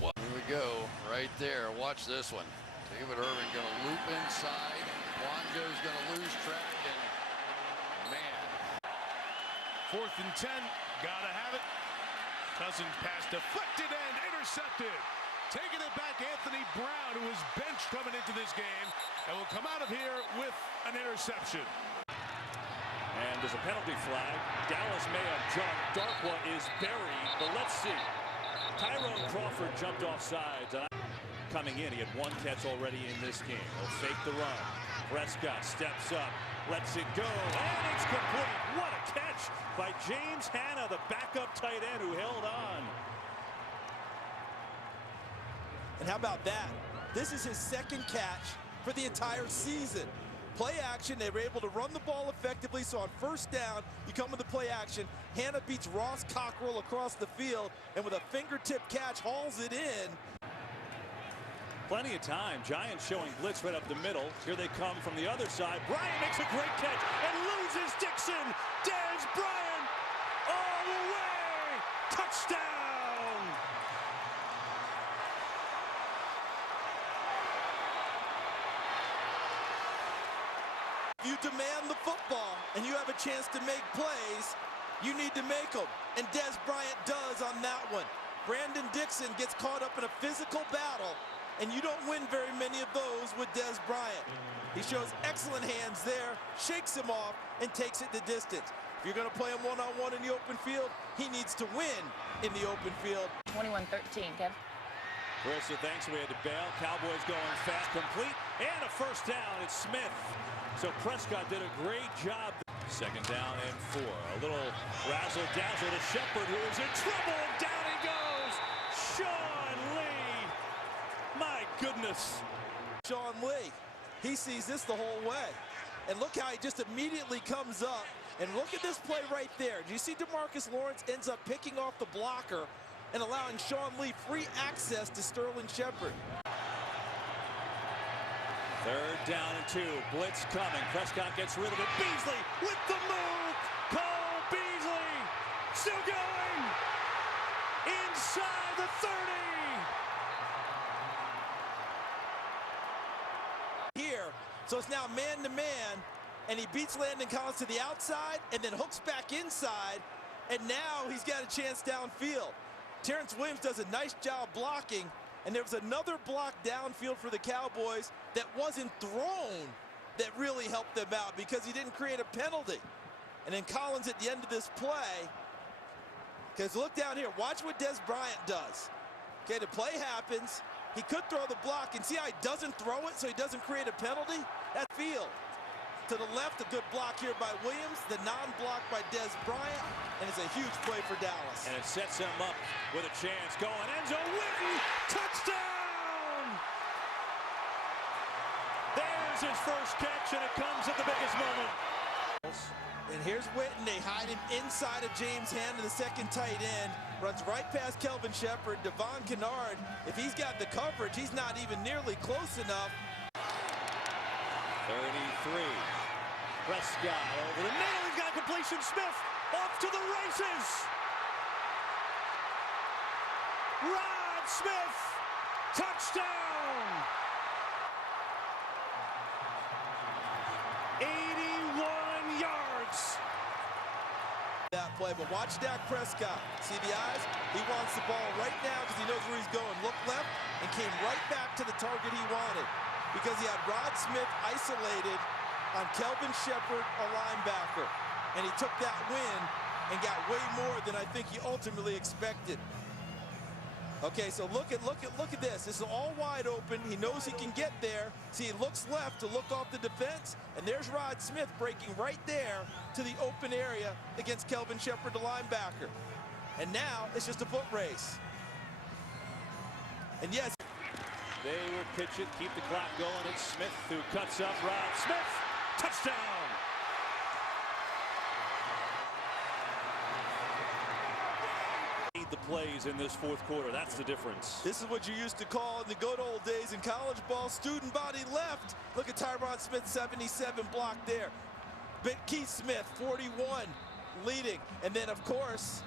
Well, here we go, right there. Watch this one. David Irving going to loop inside. Wanjo's going to lose track, and man, 4th and 10. Gotta have it. Doesn't pass, deflected and intercepted. Taking it back, Anthony Brown, who was benched coming into this game, and will come out of here with an interception. And there's a penalty flag. Dallas may have jumped. Darkwa is buried, but let's see. Tyrone Crawford jumped off sides. Coming in, he had 1 catch already in this game. He'll fake the run. Prescott steps up, lets it go, and it's complete. What a catch by James Hanna, the backup tight end who held on. And how about that? This is his 2nd catch for the entire season. Play action, they were able to run the ball effectively, so on 1st down, you come with the play action. Hanna beats Ross Cockrell across the field, and with a fingertip catch, hauls it in. Plenty of time. Giants showing blitz right up the middle. Here they come from the other side. Bryant makes a great catch and loses Dixon. Dez Bryant all the way. Touchdown. If you demand the football and you have a chance to make plays, you need to make them. And Dez Bryant does on that one. Brandon Dixon gets caught up in a physical battle, and you don't win very many of those with Dez Bryant. He shows excellent hands there, shakes him off, and takes it the distance. If you're going to play him one-on-one in the open field, he needs to win in the open field. 21-13, Kev. Carissa, thanks. We had to bail. Cowboys going fast, complete, and a 1st down. It's Smith. So Prescott did a great job. 2nd down and 4. A little razzle-dazzle to Shepard, who is in trouble, and down he goes. Sean Lee. My goodness. Sean Lee, he sees this the whole way. And look how he just immediately comes up. And look at this play right there. Do you see DeMarcus Lawrence ends up picking off the blocker and allowing Sean Lee free access to Sterling Shepard? 3rd down and 2. Blitz coming. Prescott gets rid of it. Beasley with the move. Cole Beasley still going. Inside the 30. Here, so it's now man-to-man, and he beats Landon Collins to the outside and then hooks back inside, and now he's got a chance downfield. Terrence Williams does a nice job blocking, and there was another block downfield for the Cowboys that wasn't thrown that really helped them out because he didn't create a penalty. And then Collins at the end of this play, because look down here, watch what Dez Bryant does. Okay, the play happens. He could throw the block, and see how he doesn't throw it so he doesn't create a penalty? That's field. To the left, a good block here by Williams, the non-block by Dez Bryant, and it's a huge play for Dallas. And it sets him up with a chance going. Enzo Witten, touchdown! There's his 1st catch, and it comes at the biggest moment. And here's Witten. They hide him inside of James Hanna, the 2nd tight end. Runs right past Kelvin Shepard. Devon Kennard, if he's got the coverage, he's not even nearly close enough. 33. Prescott over the middle. He's got completion. Smith off to the races. Rod Smith, touchdown. 81 yards. That play, but watch Dak Prescott. See the eyes? He wants the ball right now because he knows where he's going. Look left and came right back to the target he wanted because he had Rod Smith isolated on Kelvin Shepard, a linebacker. And he took that win and got way more than I think he ultimately expected. Okay, so look at this. This is all wide open. He knows he can get there. See, he looks left to look off the defense, and there's Rod Smith breaking right there to the open area against Kelvin Shepard, the linebacker. And now it's just a foot race. And yes, they will pitch it, keep the clock going. It's Smith who cuts up Rod Smith. Touchdown. The plays in this 4th quarter. That's the difference. This is what you used to call in the good old days in college ball, student body left. Look at Tyron Smith, 77 block there. But Keith Smith, 41, leading. And then, of course,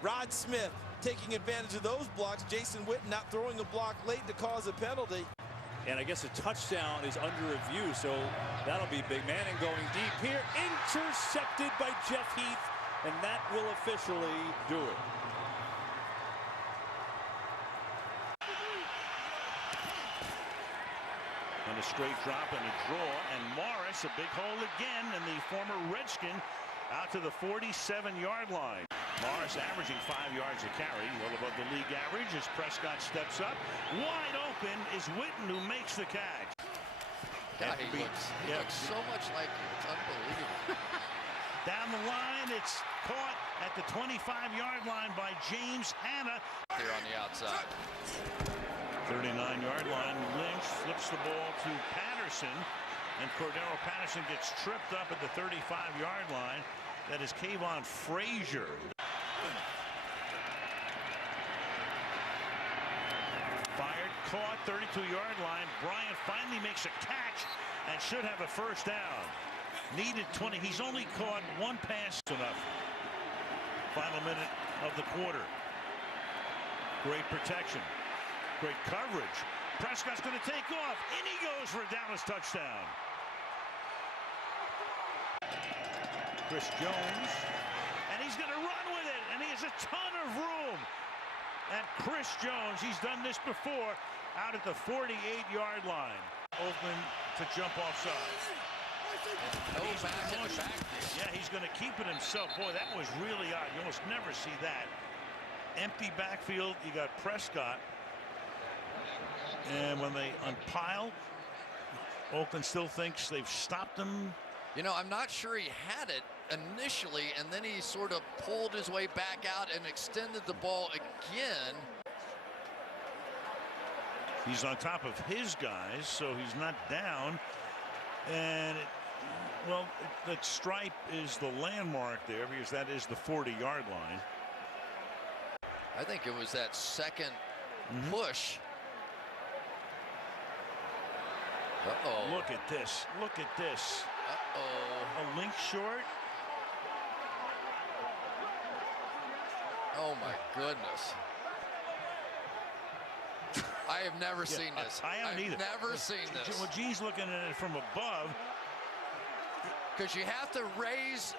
Rod Smith taking advantage of those blocks. Jason Witten not throwing a block late to cause a penalty. And I guess a touchdown is under review, so that'll be big. Manning going deep here, intercepted by Jeff Heath, and that will officially do it. And a straight drop and a draw, and Morris, a big hole again, and the former Redskin out to the 47-yard line. Morris averaging 5 yards a carry, well above the league average as Prescott steps up. Wide open is Witten, who makes the catch. God, he looks so much like you. It's unbelievable. Down the line, it's caught at the 25-yard line by James Hanna. Here on the outside. 39-yard line, Lynch flips the ball to Patterson, and Cordero Patterson gets tripped up at the 35-yard line. That is Kayvon Frazier. Fired, caught, 32-yard line. Bryant finally makes a catch and should have a first down. Needed 20. He's only caught one pass enough. Final minute of the quarter. Great protection. Great coverage. Prescott's going to take off. In he goes for a Dallas touchdown. Chris Jones. And he's going to run with it. And he has a ton of room. And Chris Jones, he's done this before, out at the 48-yard line. Open to jump offside. Yeah, he's going to keep it himself. Boy, that was really odd. You almost never see that. Empty backfield. You got Prescott. And when they unpile, Oakland still thinks they've stopped him. You know, I'm not sure he had it initially, and then he sort of pulled his way back out and extended the ball again. He's on top of his guys, so he's not down. And, well, that stripe is the landmark there because that is the 40-yard line. I think it was that second push. Uh-oh. Look at this. Look at this. Uh-oh. A link short. Oh, my goodness. I have never seen this. I haven't either. Never seen this. Well, Gene's looking at it from above. Because you have to raise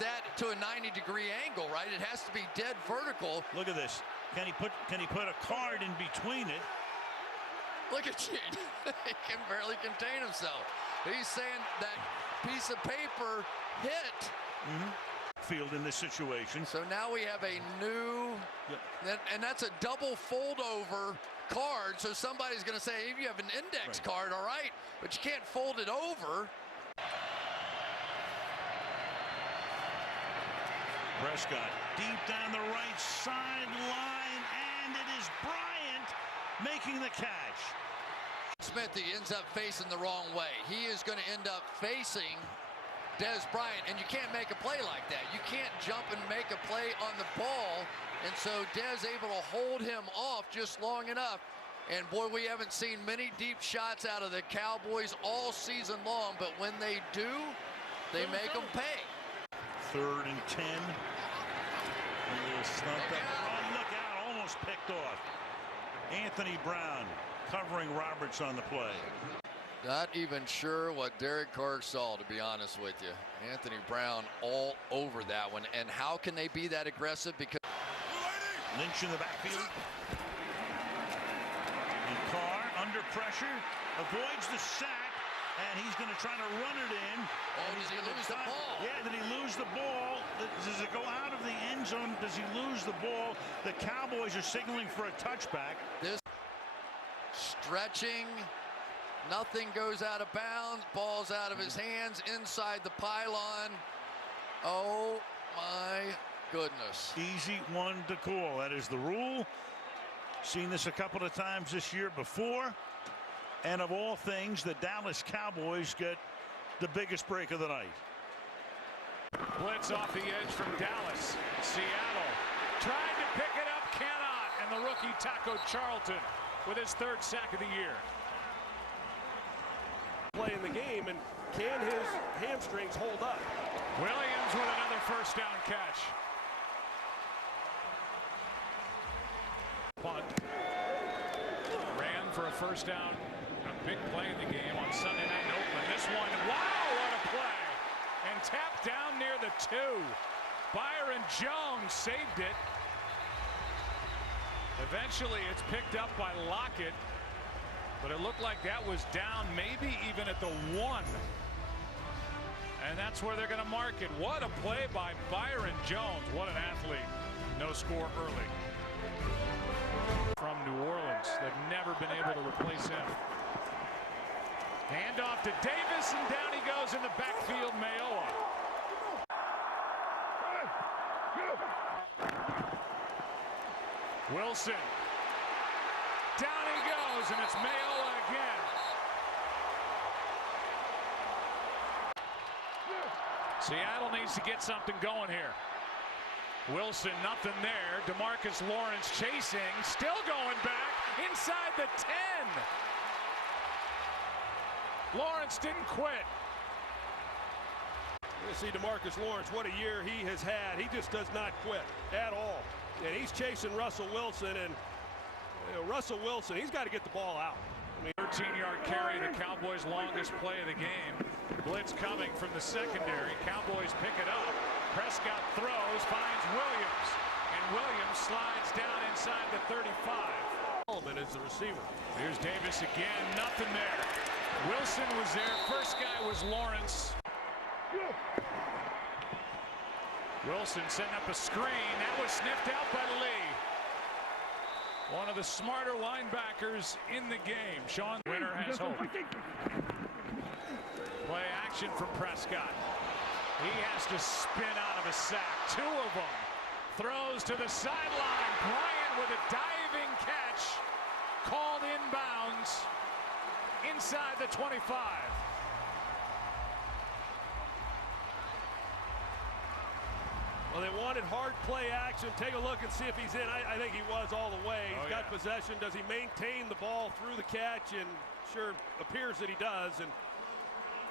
that to a 90-degree angle, right? It has to be dead vertical. Look at this. Can he put a card in between it? Look at Gene. He can barely contain himself. He's saying that piece of paper hit. Field in this situation. So now we have a new, and that's a double fold over card. So somebody's going to say, if you have an index card, all right, but you can't fold it over. Prescott deep down the right sideline, and it is Bryant making the catch. Smith, he ends up facing the wrong way. He is going to end up facing Des Bryant, and you can't make a play like that. You can't jump and make a play on the ball, and so Des able to hold him off just long enough. And boy, we haven't seen many deep shots out of the Cowboys all season long, but when they do, they make them pay. 3rd and 10. Look out, almost picked off. Anthony Brown covering Roberts on the play. Not even sure what Derek Carr saw, to be honest with you. Anthony Brown all over that one. And how can they be that aggressive? Because Lynch in the backfield. And Carr under pressure, avoids the sack, and he's going to try to run it in. Oh, does he lose the ball? Yeah, did he lose the ball? Does it go out of the end zone? Does he lose the ball? The Cowboys are signaling for a touchback. This stretching. Nothing goes out of bounds. Ball's out of his hands inside the pylon. Oh, my goodness. Easy one to call. That is the rule. Seen this a couple of times this year before. And of all things, the Dallas Cowboys get the biggest break of the night. Blitz off the edge from Dallas. Seattle trying to pick it up, cannot. And the rookie Taco Charlton with his 3rd sack of the year. Play in the game, and can his hamstrings hold up? Williams with another 1st down catch. Punt. Ran for a 1st down big play in the game on Sunday night in Oakland. This one, wow, what a play. And tapped down near the 2. Byron Jones saved it. Eventually, it's picked up by Lockett. But it looked like that was down maybe even at the 1. And that's where they're going to mark it. What a play by Byron Jones. What an athlete. No score early. From New Orleans. They've never been able to replace him. Handoff to Davis, and down he goes in the backfield. Mayowa. Wilson. Down he goes, and it's Mayowa again. Seattle needs to get something going here. Wilson, nothing there. DeMarcus Lawrence chasing, still going back inside the 10. Lawrence didn't quit. You see DeMarcus Lawrence, what a year he has had. He just does not quit at all. And he's chasing Russell Wilson, and Russell Wilson, he's got to get the ball out. 13-yard carry, the Cowboys' longest play of the game. Blitz coming from the secondary. Cowboys pick it up. Prescott throws, finds Williams, and Williams slides down inside the 35. Solomon is the receiver. Here's Davis again, nothing there. Wilson was there, first guy was Lawrence. Wilson setting up a screen, that was sniffed out by Lee. One of the smarter linebackers in the game. Sean Winter has hope. Play action from Prescott. He has to spin out of a sack. 2 of them. Throws to the sideline. Bryant with a diving catch. Called inbounds. Inside the 25. Well, they wanted hard play action. Take a look and see if he's in. I think he was all the way. He's got possession. Does he maintain the ball through the catch? And sure appears that he does.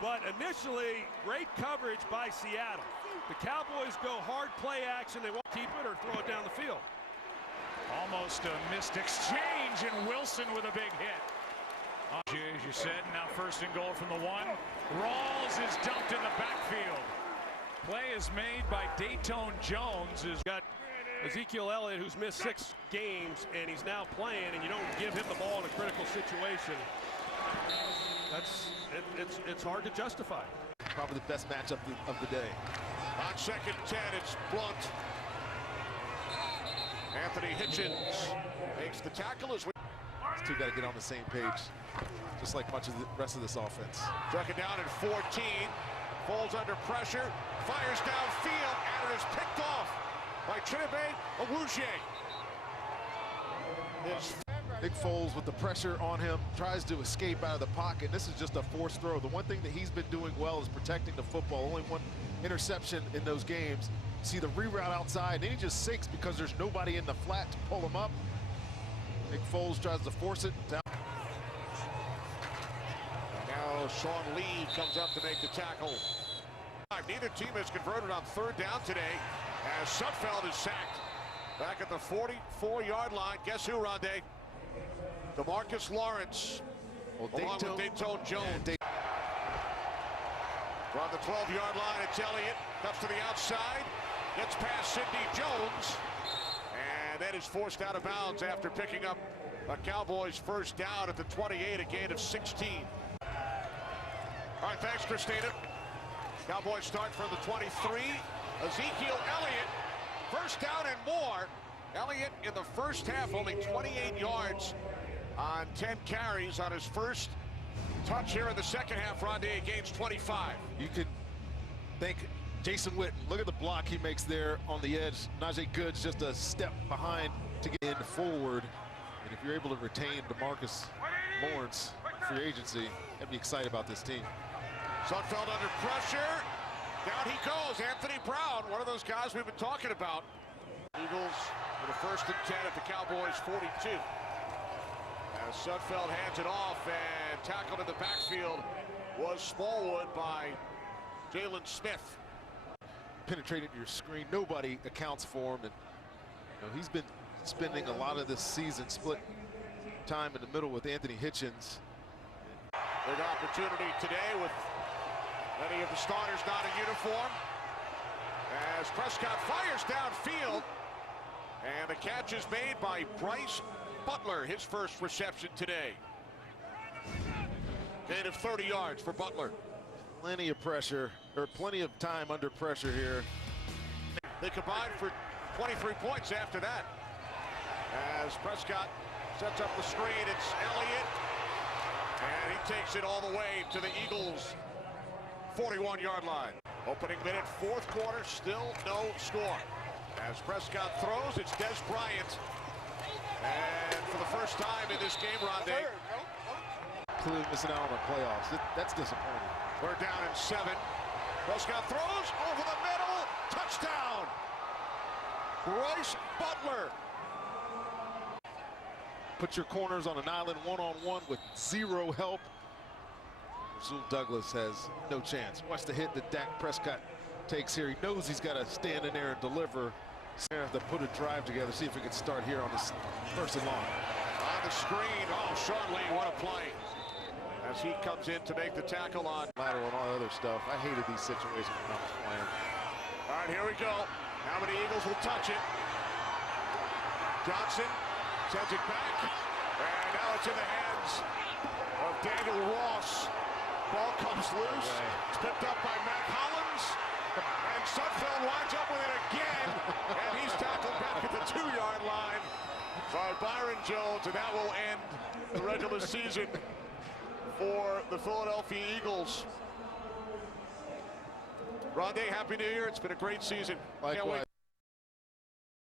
But initially, great coverage by Seattle. The Cowboys go hard play action. They won't keep it or throw it down the field. Almost a missed exchange, and Wilson with a big hit. As you said, now first and goal from the 1. Rawls is dumped in the backfield. Play is made by Dayton Jones. Has got Ezekiel Elliott, who's missed 6 games, and he's now playing, and you don't give him the ball in a critical situation. It's hard to justify. Probably the best matchup of the day. On second 10, it's Blunt. Anthony Hitchens makes the tackle as we. These two got to get on the same page, just like much of the rest of this offense. Second down at 14. Falls under pressure, fires downfield, and it is picked off by Chidobe Awuzie. Nick Foles with the pressure on him, tries to escape out of the pocket. This is just a forced throw. The one thing that he's been doing well is protecting the football. Only 1 interception in those games. See the reroute outside, and he just sinks because there's nobody in the flat to pull him up. Nick Foles tries to force it down. Now Sean Lee comes up to make the tackle. Neither team has converted on 3rd down today as Sudfeld is sacked. Back at the 44-yard line. Guess who, Rondé? DeMarcus Lawrence, along with Dayton Jones. On the 12-yard line, it's Elliott. Comes to the outside. Gets past Sidney Jones. And then is forced out of bounds after picking up a Cowboys first down at the 28, a gain of 16. All right, thanks, Christina. Cowboys start from the 23. Ezekiel Elliott, first down and more. Elliott in the first half, only 28 yards on 10 carries on his first touch here in the second half. Rondé gains 25. You could think Jason Witten, look at the block he makes there on the edge. Najee Goods just a step behind to get in forward. And if you're able to retain DeMarcus Lawrence free agency, I'd be excited about this team. Sudfeld under pressure. Down he goes. Anthony Brown, one of those guys we've been talking about. Eagles with a first and 10 at the Cowboys 42. As Sudfeld hands it off, and tackled in the backfield was Smallwood by Jourdan Smith. Penetrating your screen, nobody accounts for him, and he's been spending a lot of this season split time in the middle with Anthony Hitchens. Big opportunity today with many of the starters not in uniform. As Prescott fires downfield. And the catch is made by Bryce Butler, his first reception today. Gain of 30 yards for Butler. Plenty of pressure, or plenty of time under pressure here. They combined for 23 points after that. As Prescott sets up the screen, it's Elliott. And he takes it all the way to the Eagles' 41-yard line. Opening minute, fourth quarter, still no score. As Prescott throws, it's Des Bryant. And for the first time in this game, Rondé. Clearly missing out on the playoffs. That's disappointing. We're down in 7. Prescott throws over the middle. Touchdown. Bryce Butler. Put your corners on an island one-on-one with zero help. Rasul Douglas has no chance. Watch the hit that Dak Prescott takes here. He knows he's got to stand in there and deliver. To put a drive together, see if we can start here on this first and long. On the screen, oh, Sean Lee, what a play. As he comes in to make the tackle on lateral and all that other stuff. I hated these situations when I was playing. All right, here we go. How many Eagles will touch it? Johnson sends it back. And now it's in the hands of Daniel Ross. Ball comes loose. It's picked up by Mac Hollins. And Sudfeld winds up with it again. And he's tackled back at the 2-yard line by Byron Jones. And that will end the regular season for the Philadelphia Eagles. Rondé, Happy New Year. It's been a great season. Likewise.